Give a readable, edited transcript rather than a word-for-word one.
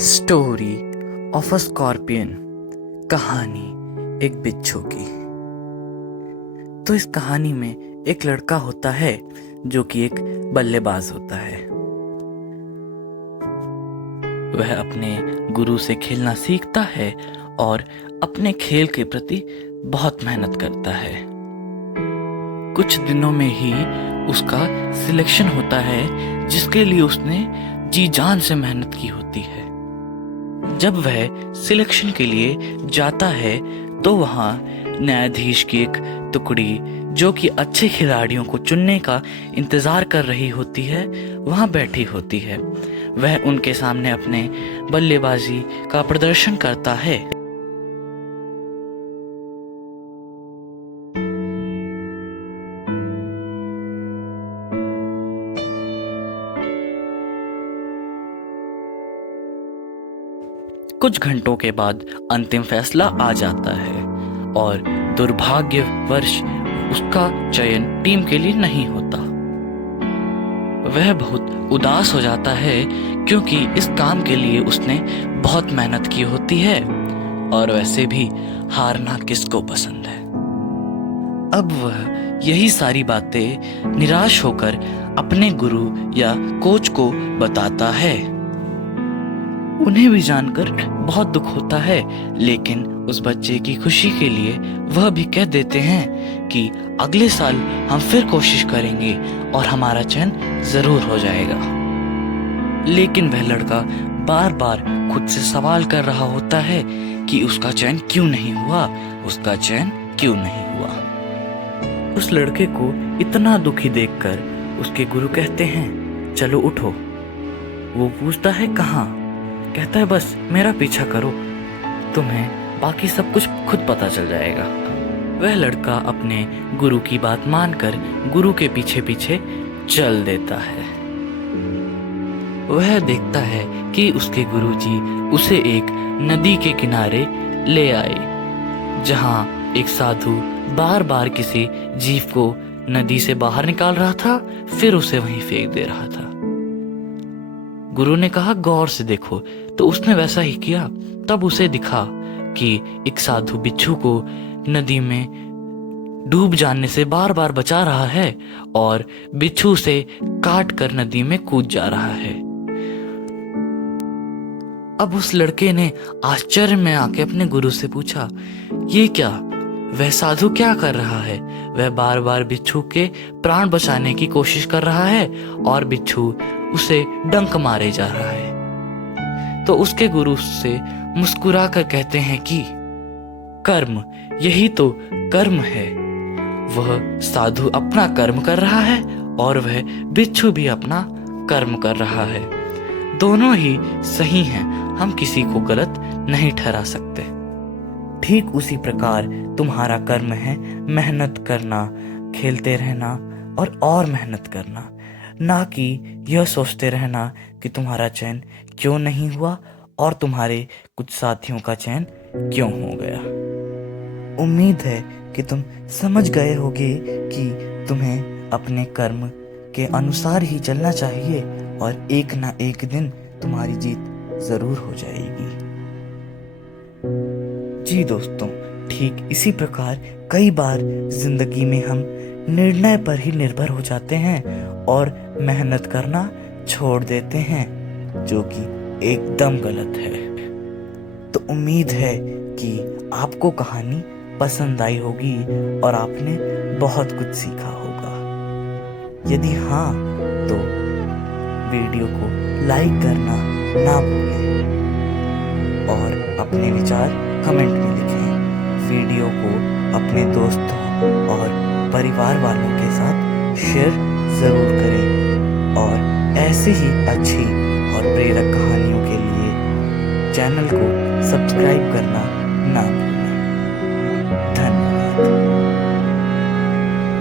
Story of a scorpion. कहानी एक बिच्छू की। तो इस कहानी में एक लड़का होता है जो कि एक बल्लेबाज होता है। वह अपने गुरु से खेलना सीखता है और अपने खेल के प्रति बहुत मेहनत करता है। कुछ दिनों में ही उसका सिलेक्शन होता है जिसके लिए उसने जी जान से मेहनत की होती है। जब वह सिलेक्शन के लिए जाता है तो वहाँ न्यायाधीश की एक टुकड़ी जो कि अच्छे खिलाड़ियों को चुनने का इंतज़ार कर रही होती है वहाँ बैठी होती है। वह उनके सामने अपने बल्लेबाजी का प्रदर्शन करता है। कुछ घंटों के बाद अंतिम फैसला आ जाता है और दुर्भाग्यवश उसका चयन टीम के लिए नहीं होता। वह बहुत उदास हो जाता है क्योंकि इस काम के लिए उसने बहुत मेहनत की होती है और वैसे भी हारना किसको पसंद है। अब वह यही सारी बातें निराश होकर अपने गुरु या कोच को बताता है। उन्हें भी जानकर बहुत दुख होता है, लेकिन उस बच्चे की खुशी के लिए वह भी कह देते हैं कि अगले साल हम फिर कोशिश करेंगे और हमारा चयन जरूर हो जाएगा। लेकिन वह लड़का बार बार खुद से सवाल कर रहा होता है कि उसका चयन क्यों नहीं हुआ, उसका चयन क्यों नहीं हुआ। उस लड़के को इतना दुखी देखकर उसके गुरु कहते हैं, चलो उठो। वो पूछता है कहाँ? कहता है बस मेरा पीछा करो, तुम्हें बाकी सब कुछ खुद पता चल जाएगा। वह लड़का अपने गुरु की बात मानकर गुरु के पीछे पीछे चल देता है। वह देखता है कि उसके गुरुजी उसे एक नदी के किनारे ले आए, जहां एक साधु बार बार किसी जीव को नदी से बाहर निकाल रहा था, फिर उसे वहीं फेंक दे रहा था। गुरु ने कहा गौर से देखो, तो उसने वैसा ही किया। तब उसे दिखा कि एक साधु बिच्छू को नदी में डूब जाने से बार बार बचा रहा है और बिच्छू से काट कर नदी में कूद जा रहा है। अब उस लड़के ने आश्चर्य में आके अपने गुरु से पूछा, ये क्या? वह साधु क्या कर रहा है? वह बार बार बिच्छू के प्राण बचाने की कोशिश कर रहा है और बिच्छू उसे डंक मारे जा रहा है। तो उसके गुरु से मुस्कुरा कर कहते हैं कि कर्म, यही तो कर्म है। वह साधु अपना कर्म कर रहा है और वह बिच्छू भी अपना कर्म कर रहा है। दोनों ही सही हैं, हम किसी को गलत नहीं ठहरा सकते। ठीक उसी प्रकार तुम्हारा कर्म है मेहनत करना, खेलते रहना और मेहनत करना, ना कि यह सोचते रहना कि तुम्हारा चयन क्यों नहीं हुआ और तुम्हारे कुछ साथियों का चयन क्यों हो गया। उम्मीद है कि तुम समझ गए होगे कि तुम्हें अपने कर्म के अनुसार ही चलना चाहिए और एक ना एक दिन तुम्हारी जीत जरूर हो जाएगी। जी दोस्तों, ठीक इसी प्रकार कई बार जिंदगी में हम निर्णय पर ही निर्भर हो जाते हैं और मेहनत करना छोड़ देते हैं, जो कि एकदम गलत है। तो उम्मीद है कि आपको कहानी पसंद आई होगी और आपने बहुत कुछ सीखा होगा। यदि हाँ, तो वीडियो को लाइक करना ना भूलें और अपने विचार कमेंट में लिखें। वीडियो को अपने दोस्तों और परिवार वालों के साथ शेयर ज़रूर करें और ऐसे ही अच्छी और प्रेरक कहानियों के लिए चैनल को सब्सक्राइब करना ना भूलें।